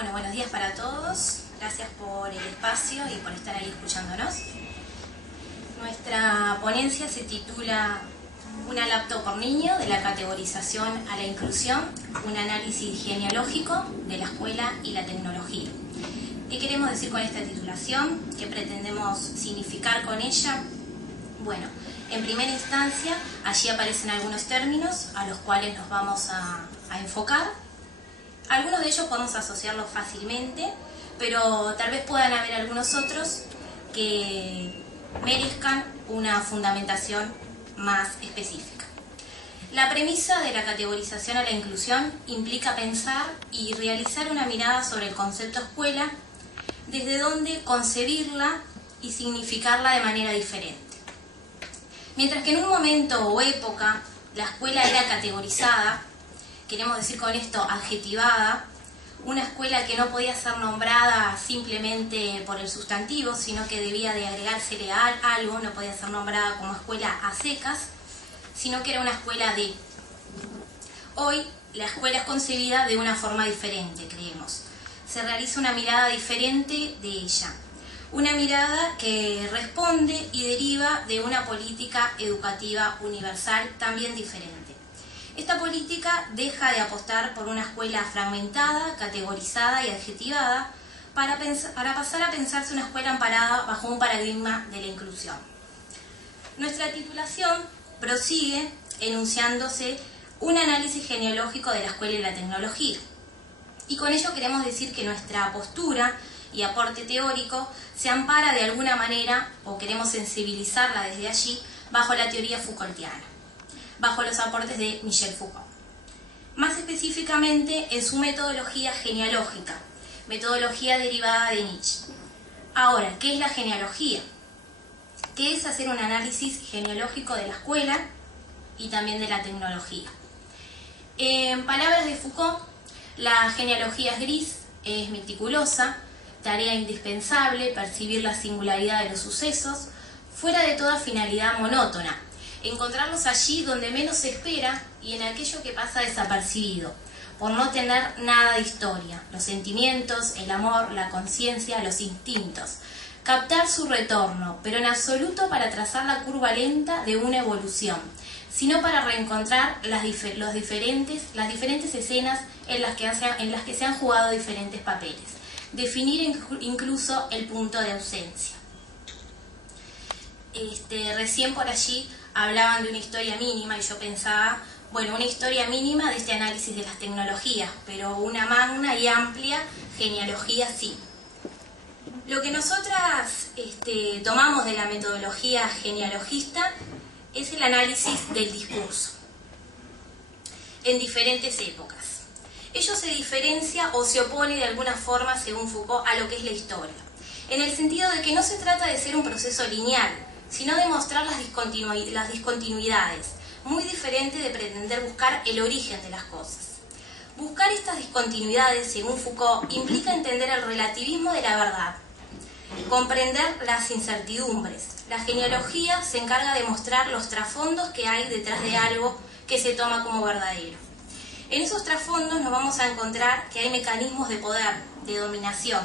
Bueno, buenos días para todos. Gracias por el espacio y por estar ahí escuchándonos. Nuestra ponencia se titula Una laptop por niño, de la categorización a la inclusión, un análisis genealógico de la escuela y la tecnología. ¿Qué queremos decir con esta titulación? ¿Qué pretendemos significar con ella? Bueno, en primera instancia, allí aparecen algunos términos a los cuales nos vamos a enfocar. Algunos de ellos podemos asociarlos fácilmente, pero tal vez puedan haber algunos otros que merezcan una fundamentación más específica. La premisa de la categorización a la inclusión implica pensar y realizar una mirada sobre el concepto escuela, desde donde concebirla y significarla de manera diferente. Mientras que en un momento o época la escuela era categorizada, queremos decir con esto adjetivada, una escuela que no podía ser nombrada simplemente por el sustantivo, sino que debía de agregársele algo, no podía ser nombrada como escuela a secas, sino que era una escuela de. Hoy la escuela es concebida de una forma diferente, creemos. Se realiza una mirada diferente de ella. Una mirada que responde y deriva de una política educativa universal también diferente. Esta política deja de apostar por una escuela fragmentada, categorizada y adjetivada para pasar a pensarse una escuela amparada bajo un paradigma de la inclusión. Nuestra titulación prosigue enunciándose un análisis genealógico de la escuela y la tecnología. Y con ello queremos decir que nuestra postura y aporte teórico se ampara de alguna manera, o queremos sensibilizarla desde allí, bajo la teoría Foucaultiana, bajo los aportes de Michel Foucault. Más específicamente en su metodología genealógica, metodología derivada de Nietzsche. Ahora, ¿qué es la genealogía? ¿Qué es hacer un análisis genealógico de la escuela y también de la tecnología? En palabras de Foucault, la genealogía es gris, es meticulosa, tarea indispensable percibir la singularidad de los sucesos, fuera de toda finalidad monótona, encontrarlos allí donde menos se espera y en aquello que pasa desapercibido, por no tener nada de historia, los sentimientos, el amor, la conciencia, los instintos. Captar su retorno, pero en absoluto para trazar la curva lenta de una evolución, sino para reencontrar las diferentes escenas en las que se han jugado diferentes papeles. Definir incluso el punto de ausencia. Recién por allí hablaban de una historia mínima y yo pensaba, bueno, una historia mínima de este análisis de las tecnologías, pero una magna y amplia genealogía sí. Lo que nosotras tomamos de la metodología genealogista es el análisis del discurso en diferentes épocas. Ello se diferencia o se opone de alguna forma, según Foucault, a lo que es la historia, en el sentido de que no se trata de ser un proceso lineal, sino de mostrar las discontinuidades, muy diferente de pretender buscar el origen de las cosas. Buscar estas discontinuidades, según Foucault, implica entender el relativismo de la verdad, comprender las incertidumbres. La genealogía se encarga de mostrar los trasfondos que hay detrás de algo que se toma como verdadero. En esos trasfondos nos vamos a encontrar que hay mecanismos de poder, de dominación,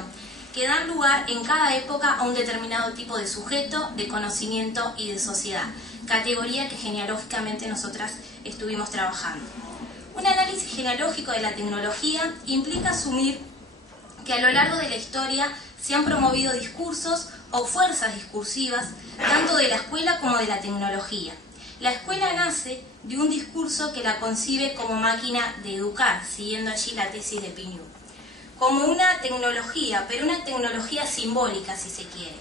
que dan lugar en cada época a un determinado tipo de sujeto, de conocimiento y de sociedad, categoría que genealógicamente nosotras estuvimos trabajando. Un análisis genealógico de la tecnología implica asumir que a lo largo de la historia se han promovido discursos o fuerzas discursivas, tanto de la escuela como de la tecnología. La escuela nace de un discurso que la concibe como máquina de educar, siguiendo allí la tesis de Pignou, como una tecnología, pero una tecnología simbólica, si se quiere.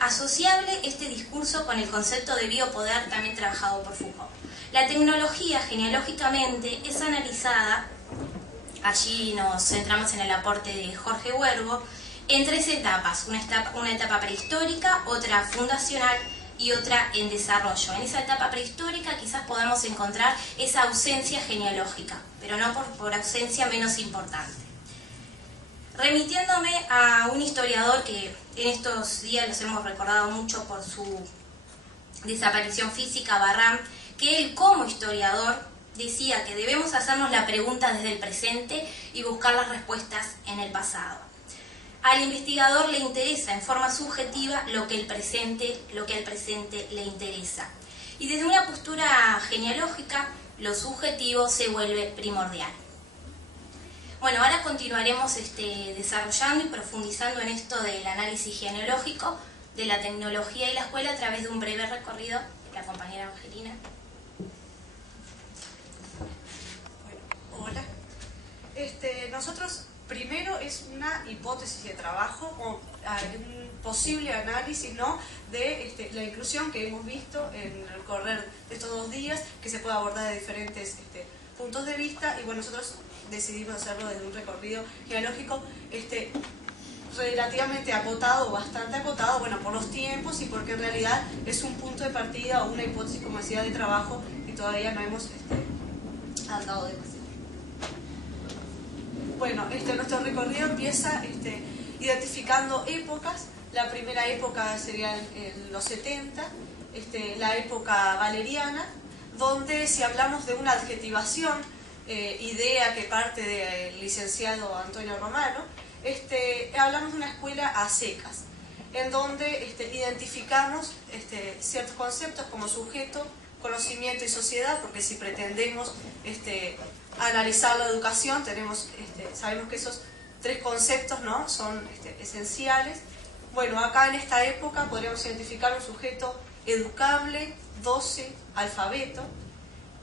Asociable este discurso con el concepto de biopoder, también trabajado por Foucault. La tecnología, genealógicamente, es analizada, allí nos centramos en el aporte de Jorge Huergo, en tres etapas, una etapa prehistórica, otra fundacional y otra en desarrollo. En esa etapa prehistórica quizás podamos encontrar esa ausencia genealógica, pero no por ausencia menos importante. Remitiéndome a un historiador que en estos días los hemos recordado mucho por su desaparición física, Barram, que él como historiador decía que debemos hacernos la pregunta desde el presente y buscar las respuestas en el pasado. Al investigador le interesa en forma subjetiva lo que al presente le interesa. Y desde una postura genealógica, lo subjetivo se vuelve primordial. Bueno, ahora continuaremos desarrollando y profundizando en esto del análisis genealógico de la tecnología y la escuela a través de un breve recorrido de la compañera Angelina. Bueno, hola. Nosotros, primero, es una hipótesis de trabajo, o un posible análisis, ¿no?, de la inclusión que hemos visto en el correr de estos 2 días, que se puede abordar de diferentes puntos de vista, y bueno, nosotros decidimos hacerlo desde un recorrido genealógico relativamente acotado, o bastante acotado, bueno, por los tiempos y porque en realidad es un punto de partida o una hipótesis, como decía, de trabajo, y todavía no hemos andado demasiado. Bueno, nuestro recorrido empieza identificando épocas. La primera época sería en los 70, la época valeriana, donde si hablamos de una adjetivación, idea que parte del licenciado Antonio Romano, hablamos de una escuela a secas, en donde identificamos ciertos conceptos como sujeto, conocimiento y sociedad, porque si pretendemos analizar la educación, sabemos que esos 3 conceptos, ¿no?, son esenciales. Bueno, acá en esta época podríamos identificar un sujeto educable, dócil, alfabeto.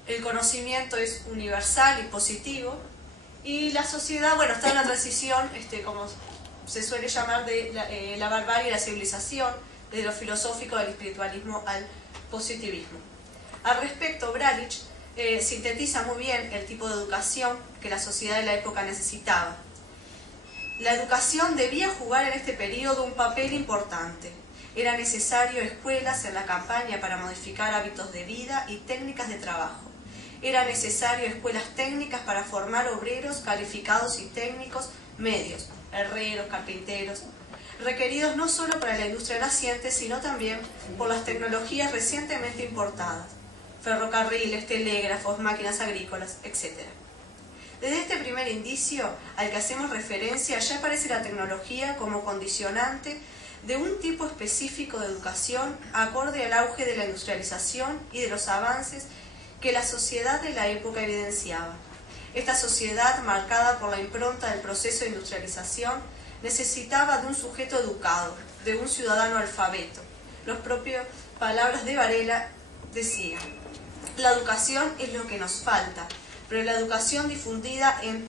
El conocimiento es universal y positivo. Y la sociedad, bueno, está en la transición, como se suele llamar, de la barbarie y la civilización, desde lo filosófico del espiritualismo al positivismo. Al respecto, Bralich sintetiza muy bien el tipo de educación que la sociedad de la época necesitaba. La educación debía jugar en este periodo un papel importante. Era necesario escuelas en la campaña para modificar hábitos de vida y técnicas de trabajo. Era necesario escuelas técnicas para formar obreros calificados y técnicos medios, herreros, carpinteros, requeridos no solo para la industria naciente, sino también por las tecnologías recientemente importadas, ferrocarriles, telégrafos, máquinas agrícolas, etc. Desde este primer indicio al que hacemos referencia ya aparece la tecnología como condicionante de un tipo específico de educación acorde al auge de la industrialización y de los avances que la sociedad de la época evidenciaba. Esta sociedad, marcada por la impronta del proceso de industrialización, necesitaba de un sujeto educado, de un ciudadano alfabeto. Las propias palabras de Varela decían: la educación es lo que nos falta, pero la educación difundida en